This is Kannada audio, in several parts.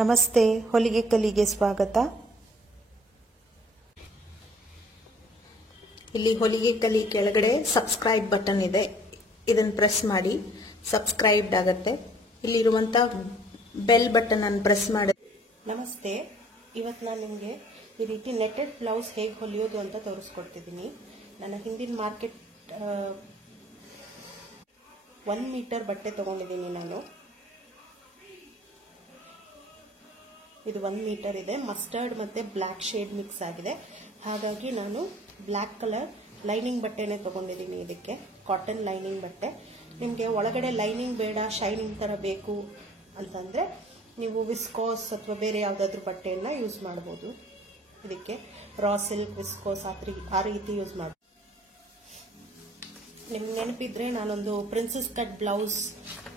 ನಮಸ್ತೆ, ಹೊಲಿಗೆ ಕಲಿಗೆ ಸ್ವಾಗತ. ಇಲ್ಲಿ ಹೊಲಿಗೆ ಕಲಿ ಕೆಳಗಡೆ ಸಬ್ಸ್ಕ್ರೈಬ್ ಬಟನ್ ಇದೆ. ಇದನ್ನು ಪ್ರೆಸ್ ಮಾಡಿ ಸಬ್ಸ್ಕ್ರೈಬ್ಡ್ ಆಗುತ್ತೆ. ಇಲ್ಲಿರುವಂತ ಬೆಲ್ ಬಟನ್ ಅನ್ನು ಪ್ರೆಸ್ ಮಾಡಿ. ನಮಸ್ತೆ, ಇವತ್ತು ನಾನು ನಿಮಗೆ ಈ ರೀತಿ ನೆಟೆಡ್ ಬ್ಲೌಸ್ ಹೇಗೆ ಹೊಲಿಯೋದು ಅಂತ ತೋರಿಸ್ಕೊಡ್ತಿದ್ದೀನಿ. ನನ್ನ ಹಿಂದಿನ ಮಾರ್ಕೆಟ್ 1 ಮೀಟರ್ ಬಟ್ಟೆ ತಗೊಂಡಿದ್ದೀನಿ ನಾನು. ಇದು 1 ಮೀಟರ್ ಇದೆ. ಮಸ್ಟರ್ಡ್ ಮತ್ತೆ ಬ್ಲ್ಯಾಕ್ ಶೇಡ್ ಮಿಕ್ಸ್ ಆಗಿದೆ. ಹಾಗಾಗಿ ನಾನು ಬ್ಲ್ಯಾಕ್ ಕಲರ್ ಲೈನಿಂಗ್ ಬಟ್ಟೆನೇ ತಗೊಂಡಿದ್ದೀನಿ. ಇದಕ್ಕೆ ಕಾಟನ್ ಲೈನಿಂಗ್ ಬಟ್ಟೆ. ನಿಮಗೆ ಒಳಗಡೆ ಲೈನಿಂಗ್ ಬೇಡ, ಶೈನಿಂಗ್ ತರ ಬೇಕು ಅಂತಂದ್ರೆ ನೀವು ವಿಸ್ಕೋಸ್ ಅಥವಾ ಬೇರೆ ಯಾವ್ದಾದ್ರು ಬಟ್ಟೆಯನ್ನ ಯೂಸ್ ಮಾಡಬಹುದು. ಇದಕ್ಕೆ ರಾ ಸಿಲ್ಕ್, ವಿಸ್ಕೋಸ್ ಆ ರೀತಿ ಯೂಸ್ ಮಾಡಬಹುದು. ನಿಮ್ಗೆ ನೆನಪಿದ್ರೆ ನಾನೊಂದು princess cut blouse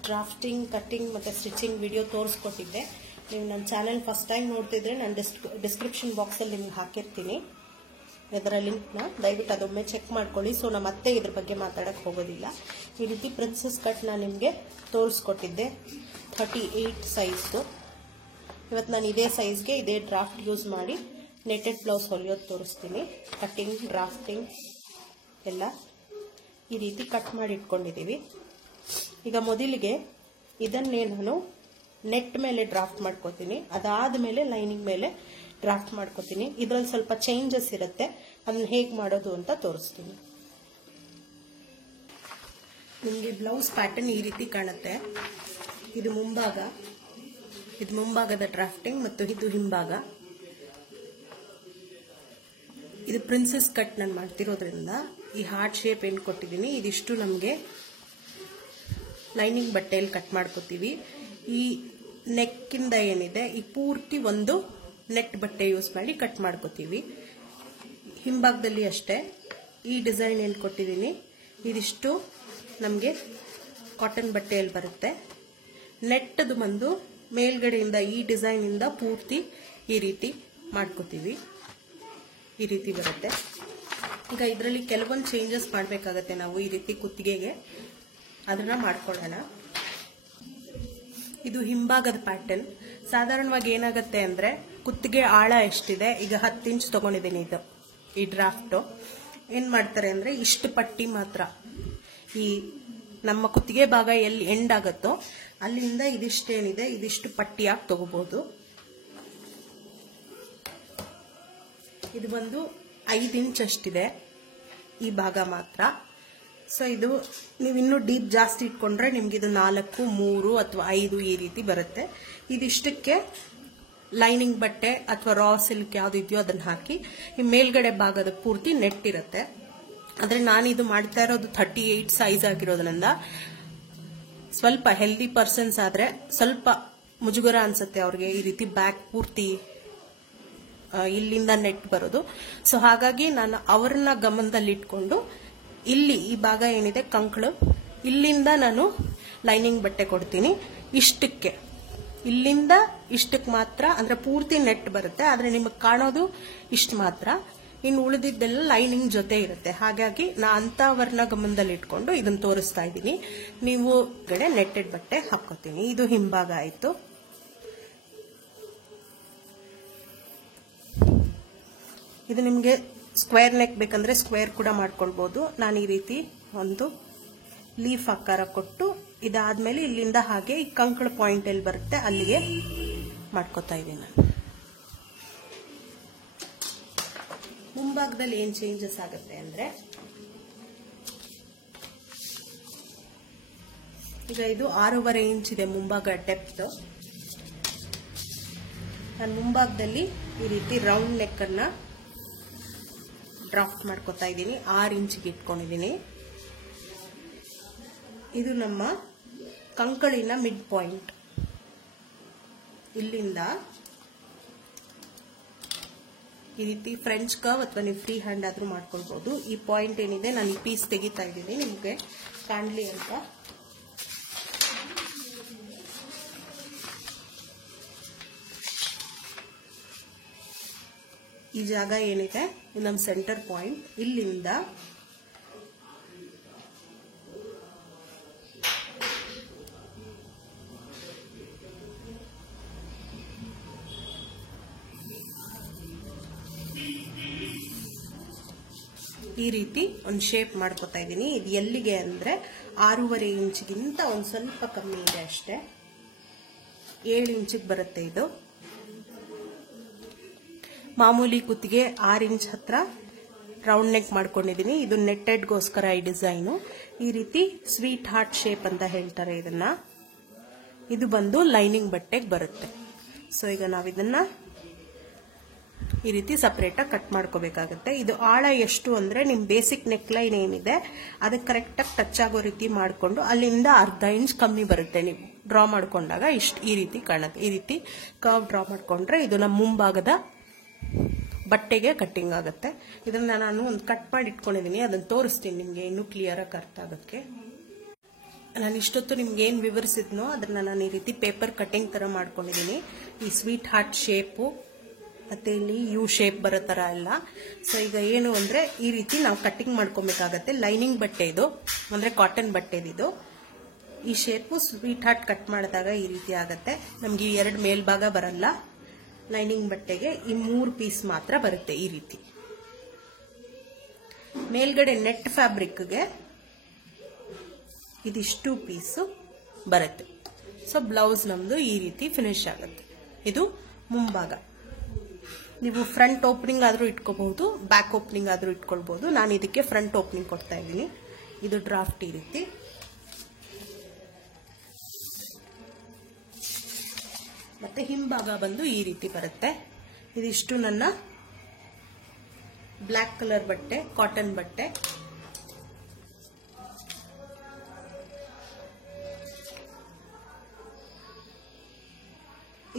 drafting, cutting ಮತ್ತೆ ಸ್ಟಿಚಿಂಗ್ ವಿಡಿಯೋ ತೋರಿಸ್ಕೊಟ್ಟಿದ್ದೆ. ನೀವು ನನ್ನ ಚಾನೆಲ್ ಫಸ್ಟ್ ಟೈಮ್ ನೋಡ್ತಿದ್ರೆ ನಾನು ಡಿಸ್ಕ್ರಿಪ್ಷನ್ ಬಾಕ್ಸ್ ಅಲ್ಲಿ ನಿಮ್ಗೆ ಹಾಕಿರ್ತೀನಿ ಇದರ ಲಿಂಕ್ ನ. ದಯವಿಟ್ಟು ಅದೊಮ್ಮೆ ಚೆಕ್ ಮಾಡ್ಕೊಳ್ಳಿ. ಸೊ ನಾನು ಮತ್ತೆ ಇದ್ರ ಬಗ್ಗೆ ಮಾತಾಡಕ್ ಹೋಗೋದಿಲ್ಲ. ಈ ರೀತಿ ಪ್ರಿನ್ಸೆಸ್ ಕಟ್ ನಾನು ನಿಮ್ಗೆ ತೋರಿಸ್ಕೊಟ್ಟಿದ್ದೆ 38 ಸೈಜ್ದು. ಇವತ್ತು ನಾನು ಇದೇ ಸೈಜ್ಗೆ ಇದೇ ಡ್ರಾಫ್ಟ್ ಯೂಸ್ ಮಾಡಿ ನೆಟೆಡ್ ಬ್ಲೌಸ್ ಹೊಲಿಯೋದು ತೋರಿಸ್ತೀನಿ. ಕಟ್ಟಿಂಗ್, ಡ್ರಾಫ್ಟಿಂಗ್ ಎಲ್ಲ ಈ ರೀತಿ ಕಟ್ ಮಾಡಿ ಇಟ್ಕೊಂಡಿದೀವಿ. ಈಗ ಮೊದಲಿಗೆ ಇದನ್ನೇ ನಾನು ನೆಟ್ ಮೇಲೆ ಡ್ರಾಫ್ಟ್ ಮಾಡ್ಕೋತೀನಿ. ಅದಾದ್ಮೇಲೆ ಲೈನಿಂಗ್ ಮೇಲೆ ಡ್ರಾಫ್ಟ್ ಮಾಡ್ಕೋತೀನಿ. ಇದ್ರಲ್ಲಿ ಸ್ವಲ್ಪ ಚೇಂಜಸ್ ಇರುತ್ತೆ. ಅದನ್ನ ಹೇಗೆ ಮಾಡೋದು ಅಂತ ತೋರಿಸ್ತೀನಿ. ನಿಮಗೆ ಬ್ಲೌಸ್ ಪ್ಯಾಟರ್ನ್ ಈ ರೀತಿ ಕಾಣುತ್ತೆ. ಇದು ಮುಂಭಾಗ, ಇದು ಮುಂಭಾಗದ ಡ್ರಾಫ್ಟಿಂಗ್ ಮತ್ತು ಇದು ಹಿಂಭಾಗ. ಇದು ಪ್ರಿನ್ಸೆಸ್ ಕಟ್ ನಾನು ಮಾಡ್ತಿರೋದ್ರಿಂದ ಈ ಹಾರ್ಟ್ ಶೇಪ್ ಏನ್ ಕೊಟ್ಟಿದ್ದೀನಿ ಇದಿಷ್ಟು ನಮಗೆ ಲೈನಿಂಗ್ ಬಟ್ಟೆಯಲ್ಲಿ ಕಟ್ ಮಾಡ್ಕೋತೀವಿ. ಈ ನೆಕ್ಕಿಂದ ಏನಿದೆ ಈ ಪೂರ್ತಿ ಒಂದು ನೆಟ್ ಬಟ್ಟೆ ಯೂಸ್ ಮಾಡಿ ಕಟ್ ಮಾಡ್ಕೋತೀವಿ. ಹಿಂಭಾಗದಲ್ಲಿ ಅಷ್ಟೇ ಈ ಡಿಸೈನ್ ಏನ್ ಕೊಟ್ಟಿದ್ದೀನಿ ಇದಿಷ್ಟು ನಮಗೆ ಕಾಟನ್ ಬಟ್ಟೆಯಲ್ಲಿ ಬರುತ್ತೆ. ನೆಟ್ಟದು ಬಂದು ಮೇಲ್ಗಡೆಯಿಂದ ಈ ಡಿಸೈನ್ ಇಂದ ಪೂರ್ತಿ ಈ ರೀತಿ ಮಾಡ್ಕೋತೀವಿ. ಈ ರೀತಿ ಬರುತ್ತೆ. ಈಗ ಇದರಲ್ಲಿ ಕೆಲವೊಂದು ಚೇಂಜಸ್ ಮಾಡಬೇಕಾಗತ್ತೆ ನಾವು ಈ ರೀತಿ ಕುತ್ತಿಗೆಗೆ. ಅದನ್ನ ಮಾಡ್ಕೊಳ್ಳೋಣ. ಇದು ಹಿಂಭಾಗದ ಪ್ಯಾಟರ್ನ್. ಸಾಧಾರಣವಾಗಿ ಏನಾಗುತ್ತೆ ಅಂದ್ರೆ ಕುತ್ತಿಗೆ ಆಳ ಎಷ್ಟಿದೆ, ಈಗ 10 ಇಂಚ್ ತಗೊಂಡಿದ್ದೀನಿ. ಇದು ಈ ಡ್ರಾಫ್ಟ್ ಏನ್ ಮಾಡ್ತಾರೆ ಅಂದ್ರೆ ಇಷ್ಟು ಪಟ್ಟಿ ಮಾತ್ರ, ಈ ನಮ್ಮ ಕುತ್ತಿಗೆ ಭಾಗ ಎಲ್ಲಿ ಎಂಡ್ ಆಗುತ್ತೋ ಅಲ್ಲಿಂದ ಇದಿಷ್ಟೇನಿದೆ ಇದಿಷ್ಟು ಪಟ್ಟಿಯಾಗಿ ತಗೋಬಹುದು. ಇದು ಬಂದು 5 ಇಂಚ್ ಅಷ್ಟಿದೆ ಈ ಭಾಗ ಮಾತ್ರ. ಸೊ ಇದು ನೀವು ಇನ್ನೂ ಡೀಪ್ ಜಾಸ್ತಿ ಇಟ್ಕೊಂಡ್ರೆ ನಿಮ್ಗೆ ಇದು 4, 3 ಅಥವಾ 5 ಈ ರೀತಿ ಬರುತ್ತೆ. ಇದಿಷ್ಟಕ್ಕೆ ಲೈನಿಂಗ್ ಬಟ್ಟೆ ಅಥವಾ ರಾ ಸಿಲ್ಕ್ ಯಾವ್ದಿದೆಯೋ ಅದನ್ನ ಹಾಕಿ ಈ ಮೇಲ್ಗಡೆ ಭಾಗದ ಪೂರ್ತಿ ನೆಟ್ ಇರುತ್ತೆ. ಆದ್ರೆ ನಾನಿದು ಮಾಡ್ತಾ ಇರೋದು 38 ಸೈಜ್ ಆಗಿರೋದ್ರಿಂದ ಸ್ವಲ್ಪ ಹೆಲ್ದಿ ಪರ್ಸನ್ಸ್ ಆದ್ರೆ ಸ್ವಲ್ಪ ಮುಜುಗರ ಅನ್ಸುತ್ತೆ ಅವ್ರಿಗೆ ಈ ರೀತಿ ಬ್ಯಾಕ್ ಪೂರ್ತಿ ಇಲ್ಲಿಂದ ನೆಟ್ ಬರೋದು. ಸೊ ಹಾಗಾಗಿ ನಾನು ಅವ್ರನ್ನ ಗಮನದಲ್ಲಿ ಇಟ್ಕೊಂಡು ಇಲ್ಲಿ ಈ ಭಾಗ ಏನಿದೆ ಕಂಕಳು, ಇಲ್ಲಿಂದ ನಾನು ಲೈನಿಂಗ್ ಬಟ್ಟೆ ಕೊಡ್ತೀನಿ. ಇಷ್ಟಕ್ಕೆ ಇಲ್ಲಿಂದ ಇಷ್ಟಕ್ಕೆ ಮಾತ್ರ, ಅಂದ್ರೆ ಪೂರ್ತಿ ನೆಟ್ ಬರುತ್ತೆ. ಆದ್ರೆ ನಿಮಗೆ ಕಾಣೋದು ಇಷ್ಟು ಮಾತ್ರ. ಇನ್ನು ಉಳಿದಿದ್ದೆಲ್ಲ ಲೈನಿಂಗ್ ಜೊತೆ ಇರುತ್ತೆ. ಹಾಗಾಗಿ ನಾ ಅಂತವರನ್ನ ಗಮನದಲ್ಲಿ ಇಟ್ಕೊಂಡು ಇದನ್ನ ತೋರಿಸ್ತಾ ಇದ್ದೀನಿ. ನೀವು ಕಡೆ ನೆಟ್ಟೆಡ್ ಬಟ್ಟೆ ಹಾಕೋತೀನಿ. ಇದು ಹಿಂಭಾಗ ಆಯ್ತು. ಇದು ನಿಮಗೆ ಸ್ಕ್ವೇರ್ ನೆಕ್ ಬೇಕಂದ್ರೆ ಸ್ಕ್ವೇರ್ ಕೂಡ ಮಾಡ್ಕೊಳ್ಬಹುದು. ನಾನು ಈ ರೀತಿ ಒಂದು ಲೀಫ್ ಆಕಾರ ಕೊಟ್ಟು ಇದಾದ್ಮೇಲೆ ಇಲ್ಲಿಂದ ಹಾಗೆ ಈ ಕಂಕಳ ಪಾಯಿಂಟ್ ಎಲ್ಲಿ ಬರುತ್ತೆ ಅಲ್ಲಿಗೆ ಮಾಡ್ಕೊತಾ ಇದ್ದೀನಿ ನಾನು. ಮುಂಭಾಗದಲ್ಲಿ ಏನ್ ಚೇಂಜಸ್ ಆಗುತ್ತೆ ಅಂದ್ರೆ ಈಗ ಇದು 6.5 ಇಂಚ್ ಇದೆ ಮುಂಭಾಗ ಡೆಪ್ತ್. ನಾನು ಮುಂಭಾಗದಲ್ಲಿ ಈ ರೀತಿ ರೌಂಡ್ ನೆಕ್ ಅನ್ನ ಡ್ರಾಫ್ಟ್ ಮಾಡ್ಕೊತಾ ಇದ್ದೀನಿ. 6 ಇಂಚ್ಗೆ ಇಟ್ಕೊಂಡಿದ್ದೀನಿ. ಇದು ನಮ್ಮ ಕಂಕಳಿನ ಮಿಡ್ ಪಾಯಿಂಟ್. ಇಲ್ಲಿಂದ ಈ ರೀತಿ ಫ್ರೆಂಚ್ ಕರ್ವ್ ಅಥವಾ ನೀವು ಫ್ರೀ ಹ್ಯಾಂಡ್ ಆದ್ರೂ ಮಾಡ್ಕೊಳ್ಬಹುದು. ಈ ಪಾಯಿಂಟ್ ಏನಿದೆ ನಾನು ಈ ಪೀಸ್ ತೆಗಿತಾ ಇದ್ದೀನಿ ನಿಮ್ಗೆ ಕಾಣ್ಲಿ ಅಂತ. ಈ ಜಾಗ ಏನಿದೆ ನಮ್ಮ ಸೆಂಟರ್ ಪಾಯಿಂಟ್. ಇಲ್ಲಿಂದ ಈ ರೀತಿ ಒಂದು ಶೇಪ್ ಮಾಡ್ಕೊತಾ ಇದ್ದೀನಿ. ಇದು ಎಲ್ಲಿಗೆ ಅಂದರೆ 6.5 ಇಂಚಿಗಿಂತ ಒಂದು ಸ್ವಲ್ಪ ಕಮ್ಮಿ ಇದೆ ಅಷ್ಟೇ, 7 ಇಂಚಿಗೆ ಬರುತ್ತೆ. ಇದು ಮಾಮೂಲಿ ಕುತ್ತಿಗೆ 6 ಇಂಚ್ ಹತ್ರ ರೌಂಡ್ ನೆಕ್ ಮಾಡ್ಕೊಂಡಿದ್ದೀನಿ. ಇದು ನೆಟ್ಟೆಡ್ಗೋಸ್ಕರ ಈ ಡಿಸೈನು. ಈ ರೀತಿ ಸ್ವೀಟ್ ಹಾರ್ಟ್ ಶೇಪ್ ಅಂತ ಹೇಳ್ತಾರೆ ಇದನ್ನ. ಇದು ಬಂದು ಲೈನಿಂಗ್ ಬಟ್ಟೆಗೆ ಬರುತ್ತೆ. ಸೊ ಈಗ ನಾವಿದನ್ನ ಈ ರೀತಿ ಸಪರೇಟಾಗಿ ಕಟ್ ಮಾಡ್ಕೋಬೇಕಾಗುತ್ತೆ. ಇದು ಆಳ ಎಷ್ಟು ಅಂದರೆ ನಿಮ್ಮ ಬೇಸಿಕ್ ನೆಕ್ ಲೈನ್ ಏನಿದೆ ಅದಕ್ಕೆ ಕರೆಕ್ಟಾಗಿ ಟಚ್ ಆಗೋ ರೀತಿ ಮಾಡಿಕೊಂಡು ಅಲ್ಲಿಂದ ಅರ್ಧ ಇಂಚ್ ಕಮ್ಮಿ ಬರುತ್ತೆ. ನೀವು ಡ್ರಾ ಮಾಡ್ಕೊಂಡಾಗ ಈ ರೀತಿ ಕಾಣುತ್ತೆ. ಈ ರೀತಿ ಕರ್ವ್ ಡ್ರಾ ಮಾಡ್ಕೊಂಡ್ರೆ ಇದು ನಮ್ಮ ಮುಂಭಾಗದ ಬಟ್ಟೆಗೆ ಕಟ್ಟಿಂಗ್ ಆಗುತ್ತೆ. ಇದನ್ನ ನಾನು ಒಂದು ಕಟ್ ಮಾಡಿ ಇಟ್ಕೊಂಡಿದ್ದೀನಿ, ಅದನ್ನು ತೋರಿಸ್ತೀನಿ ನಿಮಗೆ ಇನ್ನೂ ಕ್ಲಿಯರ್ ಆಗಿ ಅರ್ಥ ಆಗೋಕ್ಕೆ. ನಾನು ಇಷ್ಟೊತ್ತು ನಿಮ್ಗೆ ಏನು ವಿವರಿಸಿದ್ನೋ ಅದನ್ನ ನಾನು ಈ ರೀತಿ ಪೇಪರ್ ಕಟಿಂಗ್ ತರ ಮಾಡ್ಕೊಂಡಿದ್ದೀನಿ. ಈ ಸ್ವೀಟ್ ಹಾರ್ಟ್ ಶೇಪು ಮತ್ತೆ ಇಲ್ಲಿ ಯು ಶೇಪ್ ಬರೋ ತರ ಎಲ್ಲ. ಸೊ ಈಗ ಏನು ಅಂದ್ರೆ ಈ ರೀತಿ ನಾವು ಕಟಿಂಗ್ ಮಾಡ್ಕೊಬೇಕಾಗತ್ತೆ. ಲೈನಿಂಗ್ ಬಟ್ಟೆ ಇದು ಅಂದ್ರೆ ಕಾಟನ್ ಬಟ್ಟೆದಿದು. ಈ ಶೇಪು ಸ್ವೀಟ್ ಹಾರ್ಟ್ ಕಟ್ ಮಾಡಿದಾಗ ಈ ರೀತಿ ಆಗತ್ತೆ. ನಮ್ಗೆ ಈ 2 ಮೇಲ್ಭಾಗ ಬರಲ್ಲ. ಲೈನಿಂಗ್ ಬಟ್ಟೆಗೆ ಈ 3 ಪೀಸ್ ಮಾತ್ರ ಬರುತ್ತೆ. ಈ ರೀತಿ ಮೇಲ್ಗಡೆ ನೆಟ್ ಫ್ಯಾಬ್ರಿಕ್ಗೆ ಇದಿಷ್ಟು ಪೀಸು ಬರುತ್ತೆ. ಸೊ ಬ್ಲೌಸ್ ನಮ್ದು ಈ ರೀತಿ ಫಿನಿಶ್ ಆಗುತ್ತೆ. ಇದು ಮುಂಭಾಗ. ನೀವು ಫ್ರಂಟ್ ಓಪನಿಂಗ್ ಆದ್ರೂ ಇಟ್ಕೋಬಹುದು, ಬ್ಯಾಕ್ ಓಪನಿಂಗ್ ಆದ್ರೂ ಇಟ್ಕೊಳ್ಬಹುದು. ನಾನು ಇದಕ್ಕೆ ಫ್ರಂಟ್ ಓಪನಿಂಗ್ ಕೊಡ್ತಾ ಇದ್ದೀನಿ. ಇದು ಡ್ರಾಫ್ಟ್ ಈ ರೀತಿ. ಮತ್ತೆ ಹಿಂಭಾಗ ಬಂದು ಈ ರೀತಿ ಬರುತ್ತೆ. ಇದಿಷ್ಟು ನನ್ನ ಬ್ಲ್ಯಾಕ್ ಕಲರ್ ಬಟ್ಟೆ, ಕಾಟನ್ ಬಟ್ಟೆ.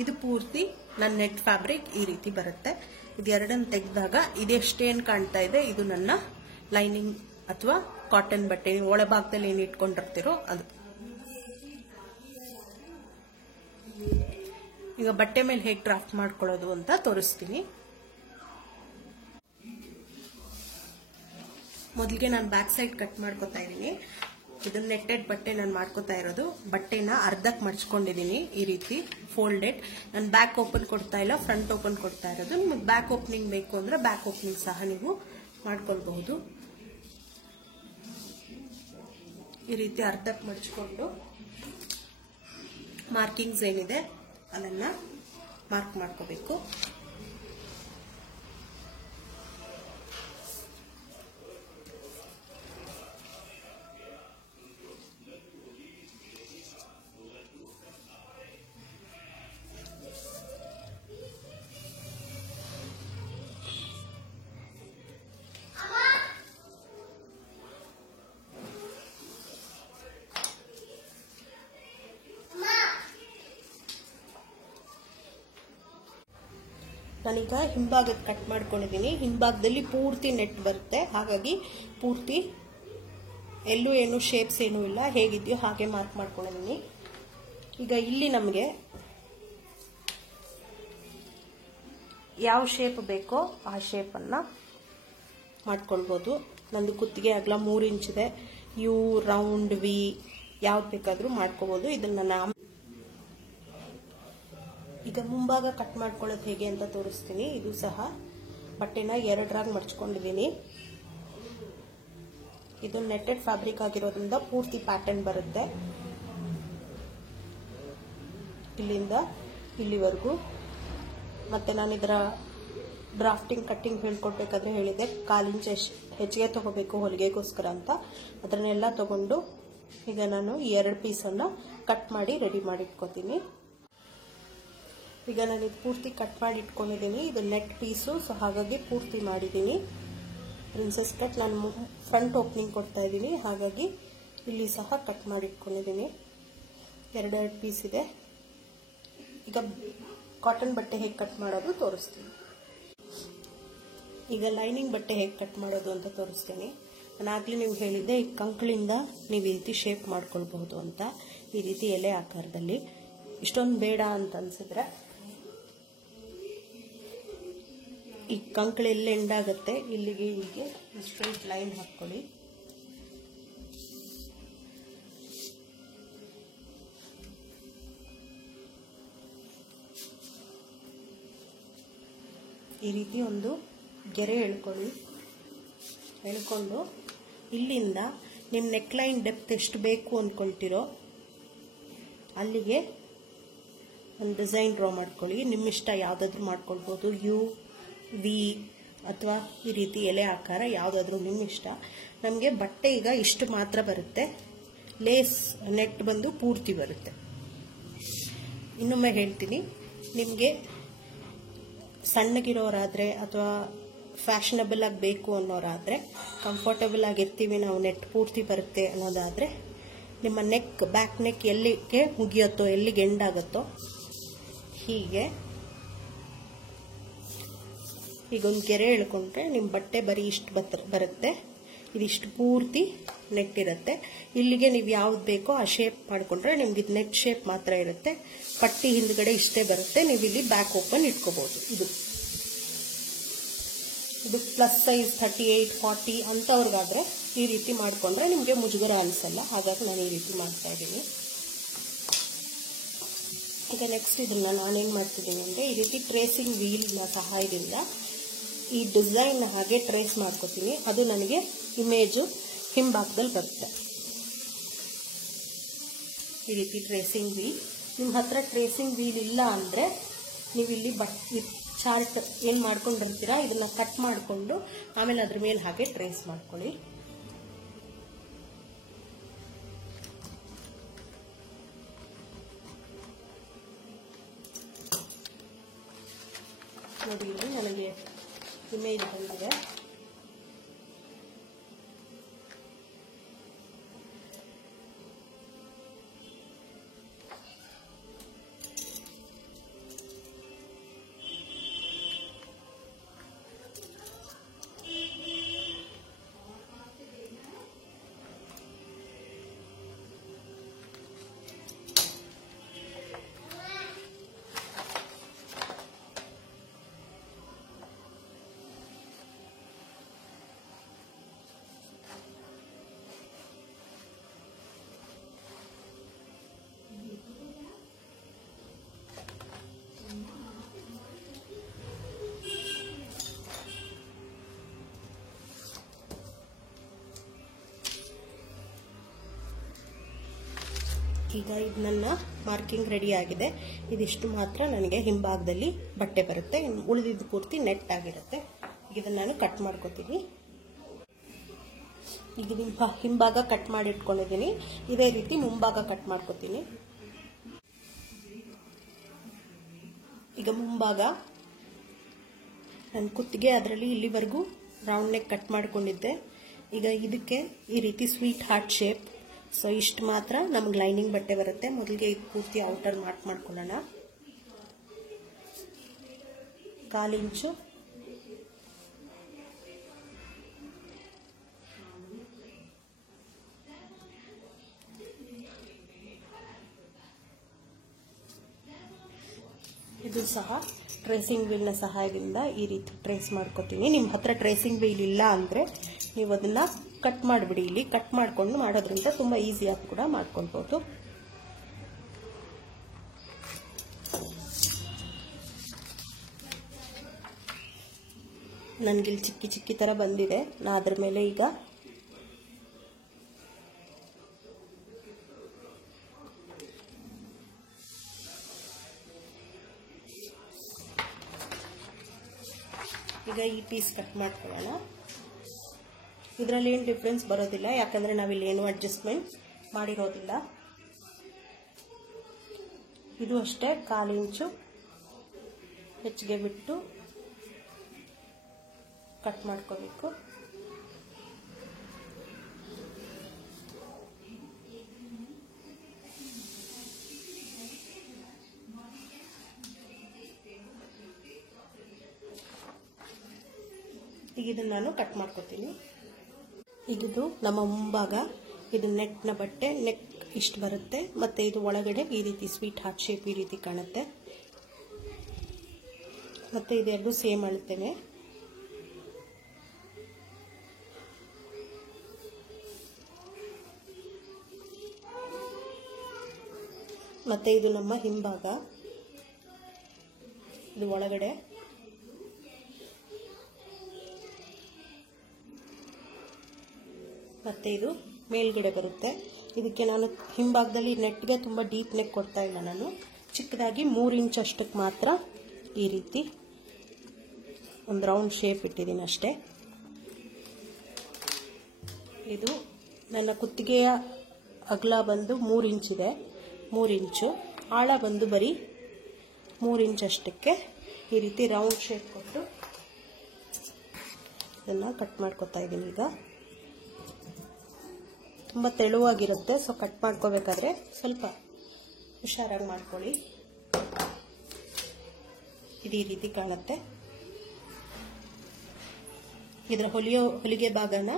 ಇದು ಪೂರ್ತಿ ನನ್ನ ನೆಟ್ ಫ್ಯಾಬ್ರಿಕ್ ಈ ರೀತಿ ಬರುತ್ತೆ. ಇದು ಎರಡನ್ನು ತೆಗೆದಾಗ ಇದೆಷ್ಟೇನು ಕಾಣ್ತಾ ಇದೆ, ಇದು ನನ್ನ ಲೈನಿಂಗ್ ಅಥವಾ ಕಾಟನ್ ಬಟ್ಟೆ. ಒಳಭಾಗದಲ್ಲಿ ಏನು ಇಟ್ಕೊಂಡಿರ್ತೀರೋ ಅದು. ಈಗ ಬಟ್ಟೆ ಮೇಲೆ ಹೇಗೆ ಡ್ರಾಫ್ಟ್ ಮಾಡ್ಕೊಳ್ಳೋದು ಅಂತ ತೋರಿಸ್ತೀನಿ. ಮೊದಲಿಗೆ ನಾನು ಬ್ಯಾಕ್ ಸೈಡ್ ಕಟ್ ಮಾಡ್ಕೊತಾ ಇದ್ದೀನಿ. ಇದನ್ನ ನೆಟ್ಟೆಡ್ ಬಟ್ಟೆ ನಾನು ಮಾಡ್ಕೊತಾ ಇರೋದು. ಬಟ್ಟೆನ ಅರ್ಧಕ್ಕೆ ಮಡ್ಚ್ಕೊಂಡಿದ್ದೀನಿ ಈ ರೀತಿ ಫೋಲ್ಡೆಡ್. ನಾನು ಬ್ಯಾಕ್ ಓಪನ್ ಕೊಡ್ತಾ ಇಲ್ಲ, ಫ್ರಂಟ್ ಓಪನ್ ಕೊಡ್ತಾ ಇರೋದು. ನಿಮಗೆ ಬ್ಯಾಕ್ ಓಪನಿಂಗ್ ಬೇಕು ಅಂದ್ರೆ ಬ್ಯಾಕ್ ಓಪನಿಂಗ್ ಸಹ ನೀವು ಮಾಡ್ಕೊಳ್ಬಹುದು. ಈ ರೀತಿ ಅರ್ಧಕ್ಕೆ ಮಡ್ಚ್ಕೊಂಡು ಮಾರ್ಕಿಂಗ್ಸ್ ಏನಿದೆ ಅದನ್ನ ಮಾರ್ಕ್ ಮಾಡ್ಕೋಬೇಕು. ನಾನೀಗ ಹಿಂಭಾಗಕ್ಕೆ ಕಟ್ ಮಾಡ್ಕೊಂಡಿದ್ದೀನಿ. ಹಿಂಭಾಗದಲ್ಲಿ ಪೂರ್ತಿ ನೆಟ್ ಬರುತ್ತೆ, ಹಾಗಾಗಿ ಪೂರ್ತಿ ಎಲ್ಲೂ ಏನು ಶೇಪ್ಸ್ ಏನೂ ಇಲ್ಲ, ಹೇಗಿದೆಯೋ ಹಾಗೆ ಮಾರ್ಕ್ ಮಾಡ್ಕೊಂಡಿದ್ದೀನಿ. ಈಗ ಇಲ್ಲಿ ನಮಗೆ ಯಾವ ಶೇಪ್ ಬೇಕೋ ಆ ಶೇಪನ್ನು ಮಾಡ್ಕೊಳ್ಬೋದು. ನಂದು ಕುತ್ತಿಗೆ ಅಗಲ 3 ಇಂಚಿದೆ. ಯು, ರೌಂಡ್, ವಿ ಯಾವ್ದು ಬೇಕಾದರೂ ಮಾಡ್ಕೋಬೋದು. ಇದನ್ನ ಈಗ ಮುಂಭಾಗ ಕಟ್ ಮಾಡ್ಕೊಳ್ಳೋದು ಹೇಗೆ ಅಂತ ತೋರಿಸ್ತೀನಿ. ಇದು ಸಹ ಬಟ್ಟೆನ 2ರಾಗಿ ಮಡ್ಚ್ಕೊಂಡಿದ್ದೀನಿ. ಇದು ನೆಟ್ಟೆಡ್ ಫ್ಯಾಬ್ರಿಕ್ ಆಗಿರೋದ್ರಿಂದ ಪೂರ್ತಿ ಪ್ಯಾಟರ್ನ್ ಬರುತ್ತೆ. ಇಲ್ಲಿಂದ ಇಲ್ಲಿವರೆಗೂ. ಮತ್ತೆ ನಾನು ಇದರ ಡ್ರಾಫ್ಟಿಂಗ್ ಕಟ್ಟಿಂಗ್ ಹೇಳ್ಕೊಡ್ಬೇಕಾದ್ರೆ ಹೇಳಿದೆ 1/4 ಇಂಚ್ ಹೆಚ್ಚಿಗೆ ತಗೋಬೇಕು ಹೊಲಿಗೆಗೋಸ್ಕರ ಅಂತ. ಅದನ್ನೆಲ್ಲ ತಗೊಂಡು ಈಗ ನಾನು ಈ 2 ಪೀಸನ್ನು ಕಟ್ ಮಾಡಿ ರೆಡಿ ಮಾಡಿ ಇಟ್ಕೋತೀನಿ. ಈಗ ನಾನು ಇದು ಪೂರ್ತಿ ಕಟ್ ಮಾಡಿ ಇಟ್ಕೊಂಡಿದ್ದೀನಿ. ಇದು ನೆಟ್ ಪೀಸು, ಸೊ ಹಾಗಾಗಿ ಪೂರ್ತಿ ಮಾಡಿದ್ದೀನಿ. ಪ್ರಿನ್ಸೆಸ್ ಕಟ್ ನಾನು ಫ್ರಂಟ್ ಓಪನಿಂಗ್ ಕೊಡ್ತಾ ಇದ್ದೀನಿ, ಹಾಗಾಗಿ ಇಲ್ಲಿ ಸಹ ಕಟ್ ಮಾಡಿ ಇಟ್ಕೊಂಡಿದ್ದೀನಿ. 2 ಪೀಸ್ ಇದೆ. ಈಗ ಕಾಟನ್ ಬಟ್ಟೆ ಹೇಗೆ ಕಟ್ ಮಾಡೋದು ತೋರಿಸ್ತೀನಿ. ಈಗ ಲೈನಿಂಗ್ ಬಟ್ಟೆ ಹೇಗೆ ಕಟ್ ಮಾಡೋದು ಅಂತ ತೋರಿಸ್ತೀನಿ. ನಾನು ಆಗಲೇ ನೀವು ಹೇಳಿದ್ದೆ ಈ ಕಂಕಳಿಂದ ನೀವು ಈ ರೀತಿ ಶೇಪ್ ಮಾಡ್ಕೊಳ್ಬಹುದು ಅಂತ. ಈ ರೀತಿ ಎಲೆ ಆಕಾರದಲ್ಲಿ. ಇಷ್ಟೊಂದು ಬೇಡ ಅಂತ ಅನ್ಸಿದ್ರೆ ಈ ಕಂಕಳು ಎಲ್ಲಿ ಎಂಡ್ ಆಗುತ್ತೆ ಇಲ್ಲಿಗೆ ಹೀಗೆ ಸ್ಟ್ರೈಟ್ ಲೈನ್ ಹಾಕ್ಕೊಳ್ಳಿ. ಈ ರೀತಿ ಒಂದು ಗೆರೆ ಎಳ್ಕೊಳ್ಳಿ ಎಳ್ಕೊಂಡು ಇಲ್ಲಿಂದ ನಿಮ್ಮ ನೆಕ್ಲೈನ್ ಡೆಪ್ತ್ ಎಷ್ಟು ಬೇಕು ಅಂದ್ಕೊಳ್ತಿರೋ ಅಲ್ಲಿಗೆ ಒಂದು ಡಿಸೈನ್ ಡ್ರಾ ಮಾಡ್ಕೊಳ್ಳಿ. ನಿಮ್ಮ ಇಷ್ಟ ಯಾವುದಾದ್ರೂ ಮಾಡ್ಕೊಳ್ಬೋದು, ಯು ವಿ ಅಥವಾ ಈ ರೀತಿ ಎಲೆ ಆಕಾರ ಯಾವುದಾದ್ರೂ ನಿಮ್ಮ ಇಷ್ಟ. ನಮಗೆ ಬಟ್ಟೆ ಈಗ ಇಷ್ಟು ಮಾತ್ರ ಬರುತ್ತೆ, ಲೇಸ್ ನೆಟ್ ಬಂದು ಪೂರ್ತಿ ಬರುತ್ತೆ. ಇನ್ನೊಮ್ಮೆ ಹೇಳ್ತೀನಿ, ನಿಮಗೆ ಸಣ್ಣಗಿರೋರಾದರೆ ಅಥವಾ ಫ್ಯಾಷನಬಲ್ ಆಗಿ ಬೇಕು ಅನ್ನೋರಾದರೆ, ಕಂಫರ್ಟಬಲ್ ಆಗಿರ್ತೀವಿ ನಾವು ನೆಟ್ ಪೂರ್ತಿ ಬರುತ್ತೆ ಅನ್ನೋದಾದರೆ, ನಿಮ್ಮ ನೆಕ್ ಬ್ಯಾಕ್ ನೆಕ್ ಎಲ್ಲಿಗೆ ಮುಗಿಯುತ್ತೋ ಎಲ್ಲಿಗೆ ಎಂಡ್ ಆಗುತ್ತೋ ಹೀಗೆ ಈಗೊಂದು ಗೆರೆ ಎಳ್ಕೊಂಡ್ರೆ ನಿಮ್ಮ ಬಟ್ಟೆ ಬರೀ ಇಷ್ಟು ಬರುತ್ತೆ. ಇದಿಷ್ಟು ಪೂರ್ತಿ ನೆಟ್ ಇರುತ್ತೆ. ಇಲ್ಲಿಗೆ ನೀವು ಯಾವ್ದು ಬೇಕೋ ಆ ಶೇಪ್ ಮಾಡಿಕೊಂಡ್ರೆ ನಿಮ್ಗೆ ಇದು ನೆಟ್ ಶೇಪ್ ಮಾತ್ರ ಇರುತ್ತೆ. ಪಟ್ಟಿ ಹಿಂದ್ಗಡೆ ಇಷ್ಟೇ ಬರುತ್ತೆ. ನೀವು ಇಲ್ಲಿ ಬ್ಯಾಕ್ ಓಪನ್ ಇಟ್ಕೋಬಹುದು. ಇದು ಪ್ಲಸ್ ಸೈಜ್ 38, 40 ಅಂಥವ್ರಿಗಾದ್ರೆ ಈ ರೀತಿ ಮಾಡಿಕೊಂಡ್ರೆ ನಿಮಗೆ ಮುಜುಗರ ಅನಿಸಲ್ಲ. ಹಾಗಾಗಿ ನಾನು ಈ ರೀತಿ ಮಾಡ್ತಾ ಇದ್ದೀನಿ. ಈಗ ನೆಕ್ಸ್ಟ್ ಇದನ್ನ ನಾನೇನು ಮಾಡ್ತಿದ್ದೀನಿ ಅಂದರೆ, ಈ ರೀತಿ ಟ್ರೇಸಿಂಗ್ ವೀಲ್ನ ಸಹಾಯದಿಂದ ಈ ಡಿಸೈನ್ ಹಾಗೆ ಟ್ರೇಸ್ ಮಾಡ್ಕೋತೀನಿ. ಅದು ನನಗೆ ಇಮೇಜು ಹಿಂಭಾಗದಲ್ಲಿ ಬರುತ್ತೆ. ಈ ರೀತಿ ಟ್ರೇಸಿಂಗ್ ವೀಲ್. ನಿಮ್ಮ ಹತ್ರ ಟ್ರೇಸಿಂಗ್ ವೀಲ್ ಇಲ್ಲ ಅಂದರೆ ನೀವು ಇಲ್ಲಿ ಚಾರ್ಟ್ ಏನು ಮಾಡ್ಕೊಂಡಿರ್ತೀರಾ ಇದನ್ನ ಕಟ್ ಮಾಡಿಕೊಂಡು ಆಮೇಲೆ ಅದ್ರ ಮೇಲೆ ಹಾಗೆ ಟ್ರೇಸ್ ಮಾಡ್ಕೊಳ್ಳಿ. ನೋಡಿ, ನನಗೆ ಇಮೇಜ್ ಬಂದಿದೆ. ಈಗ ಇದು ನನ್ನ ಮಾರ್ಕಿಂಗ್ ರೆಡಿ ಆಗಿದೆ. ಇದಿಷ್ಟು ಮಾತ್ರ ನನಗೆ ಹಿಂಭಾಗದಲ್ಲಿ ಬಟ್ಟೆ ಬರುತ್ತೆ, ಉಳಿದಿದ್ದು ಪೂರ್ತಿ ನೆಟ್ ಆಗಿರುತ್ತೆ. ಇದನ್ನು ನಾನು ಕಟ್ ಮಾಡ್ಕೋತೀನಿ. ಈಗ ಹಿಂಭಾಗ ಕಟ್ ಮಾಡಿ ಇಟ್ಕೊಂಡಿದ್ದೀನಿ. ಇದೇ ರೀತಿ ಮುಂಭಾಗ ಕಟ್ ಮಾಡ್ಕೋತೀನಿ. ಈಗ ಮುಂಭಾಗ ನನ್ನ ಕುತ್ತಿಗೆ ಅದರಲ್ಲಿ ಇಲ್ಲಿವರೆಗೂ ರೌಂಡ್ ನೆಕ್ ಕಟ್ ಮಾಡ್ಕೊಂಡಿದ್ದೆ. ಈಗ ಇದಕ್ಕೆ ಈ ರೀತಿ ಸ್ವೀಟ್ ಹಾರ್ಟ್ ಶೇಪ್. ಸೊ ಇಷ್ಟು ಮಾತ್ರ ನಮ್ಗೆ ಲೈನಿಂಗ್ ಬಟ್ಟೆ ಬರುತ್ತೆ. ಮೊದಲಿಗೆ ಇದು ಪೂರ್ತಿ ಔಟರ್ ಮಾರ್ಕ್ ಮಾಡ್ಕೊಳ್ಳೋಣ. 1/4 ಇಂಚು ಇದು ಸಹ ಟ್ರೇಸಿಂಗ್ ವೀಲ್ನ ಸಹಾಯದಿಂದ ಈ ರೀತಿ ಟ್ರೇಸ್ ಮಾಡ್ಕೋತೀನಿ. ನಿಮ್ಮ ಹತ್ರ ಟ್ರೇಸಿಂಗ್ ವೀಲ್ ಇಲ್ಲ ಅಂದರೆ ನೀವು ಅದನ್ನ ಕಟ್ ಮಾಡಿಬಿಡಿ. ಇಲ್ಲಿ ಕಟ್ ಮಾಡಿಕೊಂಡು ಮಾಡೋದ್ರಿಂದ ತುಂಬ ಈಸಿಯಾಗಿ ಕೂಡ ಮಾಡ್ಕೊಳ್ಬೋದು. ನನಗಿಲ್ಲಿ ಚಿಕ್ಕಿ ಚಿಕ್ಕಿ ಥರ ಬಂದಿದೆ. ನಾ ಅದ್ರ ಮೇಲೆ ಈಗ ಈ ಪೀಸ್ ಕಟ್ ಮಾಡ್ಕೊಳ್ಳೋಣ. ಇದರಲ್ಲಿ ಏನು ಡಿಫ್ರೆನ್ಸ್ ಬರೋದಿಲ್ಲ, ಯಾಕಂದರೆ ನಾವಿಲ್ಲಿ ಏನು ಅಡ್ಜಸ್ಟ್ಮೆಂಟ್ ಮಾಡಿರೋದಿಲ್ಲ. ಇದು ಅಷ್ಟೇ 1/4 ಇಂಚು ಹೆಚ್ಚಿಗೆ ಬಿಟ್ಟು ಕಟ್ ಮಾಡ್ಕೋಬೇಕು. ಈಗ ಇದನ್ನು ನಾನು ಕಟ್ ಮಾಡ್ಕೋತೀನಿ. ಇದು ನಮ್ಮ ಮುಂಭಾಗ. ಇದು ನೆಟ್ನ ಬಟ್ಟೆ, ನೆಕ್ ಇಷ್ಟು ಬರುತ್ತೆ. ಮತ್ತು ಇದು ಒಳಗಡೆ ಈ ರೀತಿ ಸ್ವೀಟ್ ಹಾರ್ಟ್ ಶೇಪ್ ಈ ರೀತಿ ಕಾಣುತ್ತೆ. ಮತ್ತು ಇದೆರಡು ಸೇಮ್ ಅಳ್ತೇನೆ. ಮತ್ತು ಇದು ನಮ್ಮ ಹಿಂಭಾಗ, ಇದು ಒಳಗಡೆ. ಮತ್ತು ಇದು ಮೇಲ್ಗಡೆ ಬರುತ್ತೆ. ಇದಕ್ಕೆ ನಾನು ಹಿಂಭಾಗದಲ್ಲಿ ನೆಟ್ಗೆ ತುಂಬ ಡೀಪ್ ನೆಕ್ ಕೊಡ್ತಾ ಇಲ್ಲ, ನಾನು ಚಿಕ್ಕದಾಗಿ 3 ಇಂಚ್ ಅಷ್ಟಕ್ಕೆ ಮಾತ್ರ ಈ ರೀತಿ ಒಂದು ರೌಂಡ್ ಶೇಪ್ ಇಟ್ಟಿದ್ದೀನಿ ಅಷ್ಟೇ. ಇದು ನನ್ನ ಕುತ್ತಿಗೆಯ ಅಗಲ ಬಂದು 3 ಇಂಚಿದೆ, 3 ಇಂಚು, ಆಳ ಬಂದು ಬರೀ 3 ಇಂಚ್ ಅಷ್ಟಕ್ಕೆ ಈ ರೀತಿ ರೌಂಡ್ ಶೇಪ್ ಕೊಟ್ಟು ಇದನ್ನು ಕಟ್ ಮಾಡ್ಕೊತಾ ಇದ್ದೀನಿ. ಈಗ ತುಂಬ ತೆಳುವಾಗಿರುತ್ತೆ, ಸೊ ಕಟ್ ಮಾಡ್ಕೋಬೇಕಾದ್ರೆ ಸ್ವಲ್ಪ ಹುಷಾರಾಗಿ ಮಾಡ್ಕೊಳ್ಳಿ. ಇದು ಈ ರೀತಿ ಕಾಣುತ್ತೆ. ಇದರ ಹೊಲಿಗೆ ಭಾಗನ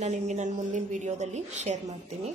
ನಾನು ನಿಮಗೆ ನನ್ನ ಮುಂದಿನ ವಿಡಿಯೋದಲ್ಲಿ ಶೇರ್ ಮಾಡ್ತೀನಿ.